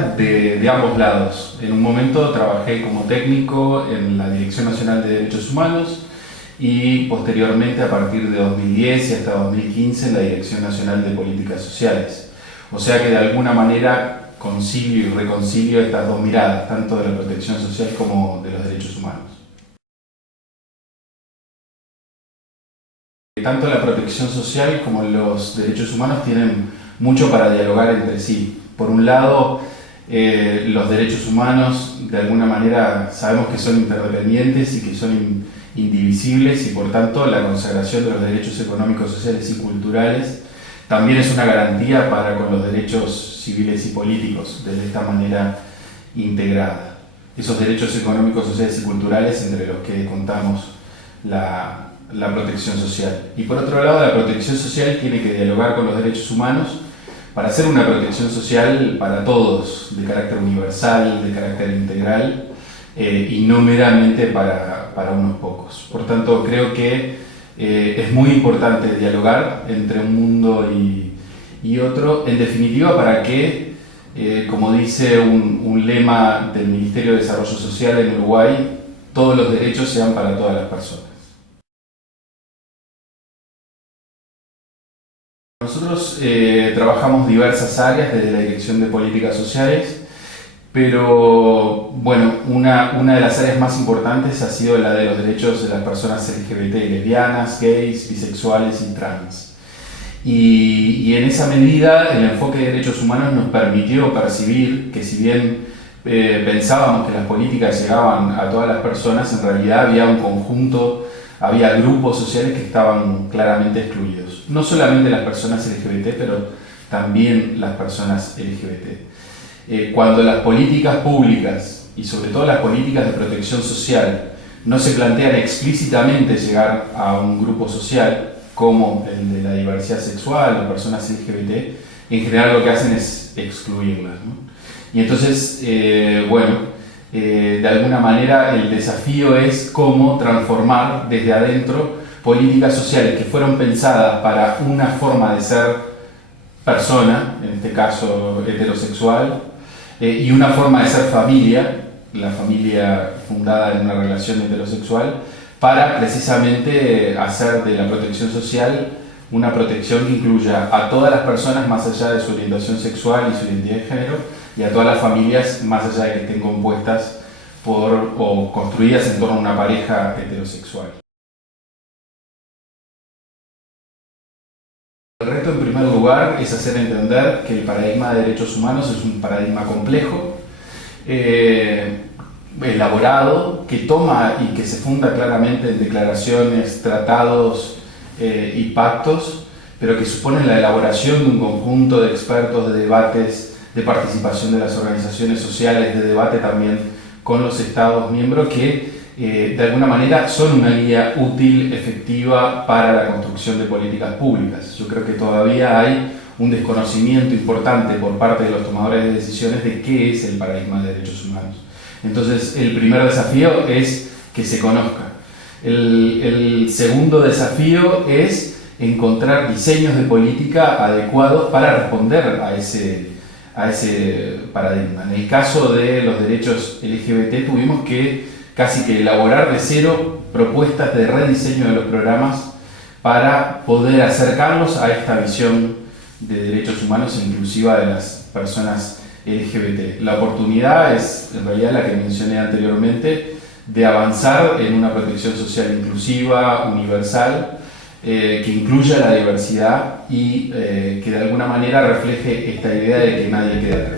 experiencia de ambos lados. En un momento trabajé como técnico en la Dirección Nacional de Derechos Humanos y posteriormente, a partir de 2010 y hasta 2015, en la Dirección Nacional de Políticas Sociales. O sea que de alguna manera concilio y reconcilio estas dos miradas, tanto de la protección social como de los derechos humanos. Tanto la protección social como los derechos humanos tienen mucho para dialogar entre sí. Por un lado, los derechos humanos de alguna manera sabemos que son interdependientes y que son indivisibles, y por tanto la consagración de los derechos económicos, sociales y culturales también es una garantía para con los derechos civiles y políticos, de esta manera integrada. Esos derechos económicos, sociales y culturales entre los que contamos la protección social. Y por otro lado, la protección social tiene que dialogar con los derechos humanos para hacer una protección social para todos, de carácter universal, de carácter integral, y no meramente para unos pocos. Por tanto, creo que es muy importante dialogar entre un mundo y otro, en definitiva, para que, como dice un lema del Ministerio de Desarrollo Social en Uruguay, todos los derechos sean para todas las personas. Nosotros trabajamos diversas áreas desde la Dirección de Políticas Sociales, pero bueno, una de las áreas más importantes ha sido la de los derechos de las personas LGBT, lesbianas, gays, bisexuales y trans. Y en esa medida el enfoque de derechos humanos nos permitió percibir que, si bien pensábamos que las políticas llegaban a todas las personas, en realidad había grupos sociales que estaban claramente excluidos. No solamente las personas LGBT, pero también las personas LGBT. Cuando las políticas públicas, y sobre todo las políticas de protección social, no se plantean explícitamente llegar a un grupo social, como el de la diversidad sexual o personas LGBT, en general lo que hacen es excluirlas, ¿no? Y entonces, de alguna manera el desafío es cómo transformar desde adentro políticas sociales que fueron pensadas para una forma de ser persona, en este caso heterosexual, y una forma de ser familia, la familia fundada en una relación heterosexual, para precisamente hacer de la protección social una protección que incluya a todas las personas más allá de su orientación sexual y su identidad de género, y a todas las familias más allá de que estén compuestas o construidas en torno a una pareja heterosexual. El reto, en primer lugar, es hacer entender que el paradigma de derechos humanos es un paradigma complejo, elaborado, que toma y que se funda claramente en declaraciones, tratados y pactos, pero que suponen la elaboración de un conjunto de expertos, de debates, de participación de las organizaciones sociales, de debate también con los Estados miembros, que de alguna manera son una guía útil, efectiva para la construcción de políticas públicas. Yo creo que todavía hay un desconocimiento importante por parte de los tomadores de decisiones de qué es el paradigma de derechos humanos. Entonces, el primer desafío es que se conozca. El segundo desafío es encontrar diseños de política adecuados para responder a ese paradigma. En el caso de los derechos LGBT tuvimos que casi que elaborar de cero propuestas de rediseño de los programas para poder acercarlos a esta visión de derechos humanos e inclusiva de las personas LGBT. La oportunidad es en realidad la que mencioné anteriormente, de avanzar en una protección social inclusiva, universal, que incluya la diversidad y que de alguna manera refleje esta idea de que nadie queda atrás.